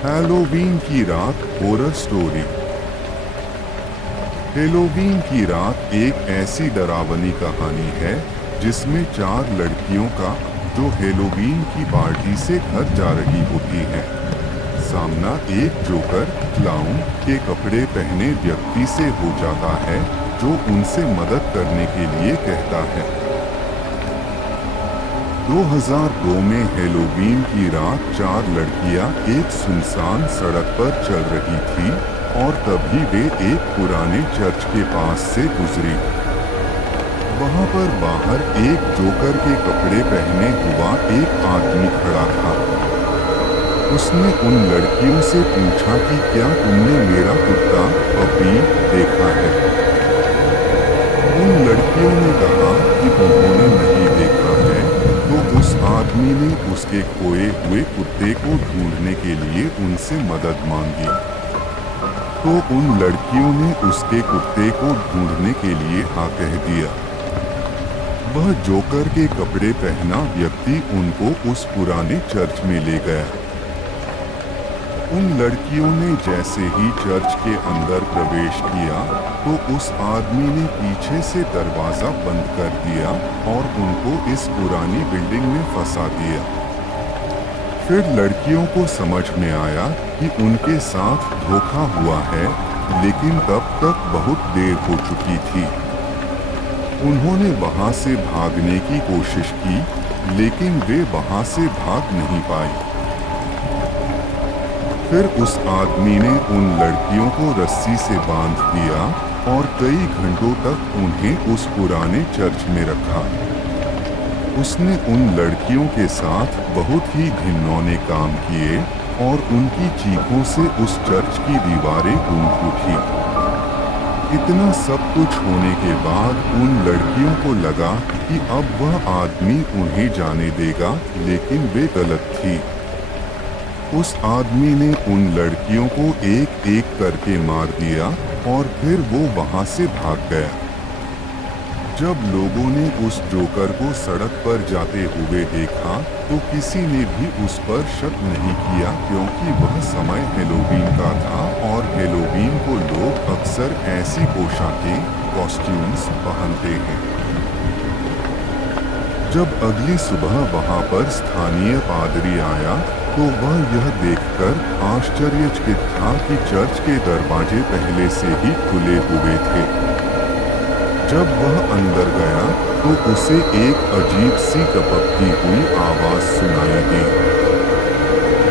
Halloween की रात horror story. Halloween की रात एक ऐसी डरावनी कहानी है जिसमें 4 लड़कियों का, जो हैलोवीन की पार्टी से घर जा रही होती हैं, सामना एक जोकर क्लाउन के कपड़े पहने व्यक्ति से हो जाता है, जो उनसे मदद करने के लिए कहता है। 2002 में हैलोवीन की रात 4 लड़कियां एक सुनसान सड़क पर चल रही थी और तभी वे एक पुराने चर्च के पास से गुजरी। वहां पर बाहर एक जोकर के कपड़े पहने हुआ एक आदमी खड़ा था। उसने उन लड़कियों से पूछा कि क्या तुमने मेरा कुत्ता पपी देखा है? उन लड़कियों ने कहा कि उन्होंने नहीं देखा है। तो उस आदमी ने उसके खोए हुए कुत्ते को ढूंढने के लिए उनसे मदद मांगी। तो उन लड़कियों ने उसके कुत्ते को ढूंढने के लिए हाँ कह दिया। वह जोकर के कपड़े पहना व्यक्ति उनको उस पुराने चर्च में ले गया। उन लड़कियों ने जैसे ही चर्च के अंदर प्रवेश किया तो उस आदमी ने पीछे से दरवाजा बंद कर दिया और उनको इस पुरानी बिल्डिंग में फंसा दिया। फिर लड़कियों को समझ में आया कि उनके साथ धोखा हुआ है, लेकिन तब तक बहुत देर हो चुकी थी। उन्होंने वहां से भागने की कोशिश की, लेकिन वे वहां से भाग नहीं पाई। फिर उस आदमी ने उन लड़कियों को रस्सी से बांध दिया और कई घंटों तक उन्हें उस पुराने चर्च में रखा। उसने उन लड़कियों के साथ बहुत ही घिनौने काम किए और उनकी चीखों से उस चर्च की दीवारें गूंज उठी। इतना सब कुछ होने के बाद उन लड़कियों को लगा कि अब वह आदमी उन्हें जाने देगा, लेकिन वे गलत थी। उस आदमी ने उन लड़कियों को एक एक करके मार दिया और फिर वो वहां से भाग गया। जब लोगों ने उस जोकर को सड़क पर जाते हुए देखा तो किसी ने भी उस पर शक नहीं किया, क्योंकि वह समय हैलोवीन का था और हैलोवीन को लोग अक्सर ऐसी पोशाकें, कॉस्ट्यूम्स पहनते हैं। जब अगली सुबह वहां पर स्थानीय पादरी आया तो वह यह देखकर आश्चर्यचकित था कि चर्च के दरवाजे पहले से ही खुले हुए थे। जब वह अंदर गया तो उसे एक अजीब सी टपकती हुई आवाज सुनाई दी।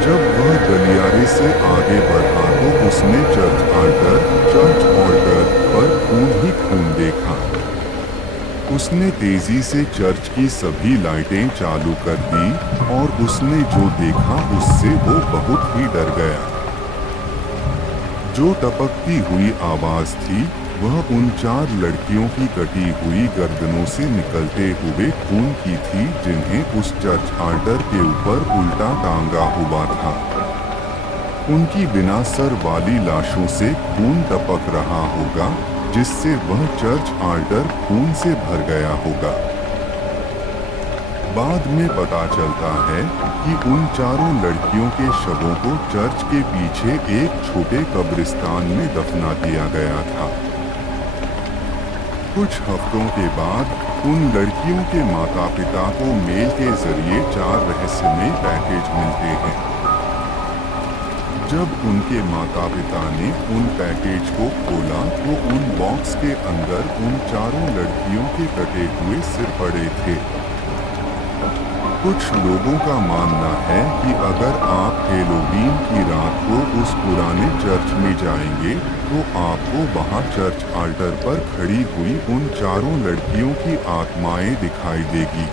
जब वह गलियारे से आगे बढ़ा तो उसने चर्च ऑल्टर पर खून ही खून देखा। उसने तेजी से चर्च की सभी लाइटें चालू कर दी और उसने जो देखा उससे वो बहुत ही डर गया। जो टपकती हुई आवाज थी वह उन 4 लड़कियों की कटी हुई गर्दनों से निकलते हुए खून की थी, जिन्हें उस चर्च ऑल्टर के ऊपर उल्टा टांगा हुआ था। उनकी बिना सर वाली लाशों से खून टपक रहा होगा, जिससे वह चर्च ऑल्टर खून से भर गया होगा। बाद में पता चलता है कि उन 4 लड़कियों के शवों को चर्च के पीछे एक छोटे कब्रिस्तान में दफना दिया गया था। कुछ हफ्तों के बाद उन लड़कियों के माता-पिता को मेल के जरिए 4 रहस्यमय पैकेज मिलते हैं। जब उनके माता-पिता ने उन पैकेज को खोला तो उन बॉक्स के अंदर उन 4 लड़कियों के कटे हुए सिर पड़े थे। कुछ लोगों का मानना है कि अगर आप हैलोवीन की रात को उस पुराने चर्च में जाएंगे तो आपको वहां चर्च ऑल्टर पर खड़ी हुई उन 4 लड़कियों की आत्माएं दिखाई देगी।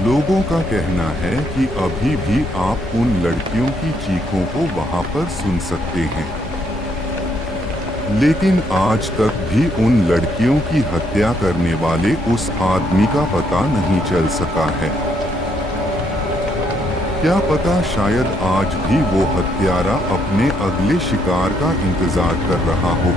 लोगों का कहना है कि अभी भी आप उन लड़कियों की चीखों को वहां पर सुन सकते हैं, लेकिन आज तक भी उन लड़कियों की हत्या करने वाले उस आदमी का पता नहीं चल सका है। क्या पता शायद आज भी वो हत्यारा अपने अगले शिकार का इंतजार कर रहा हो।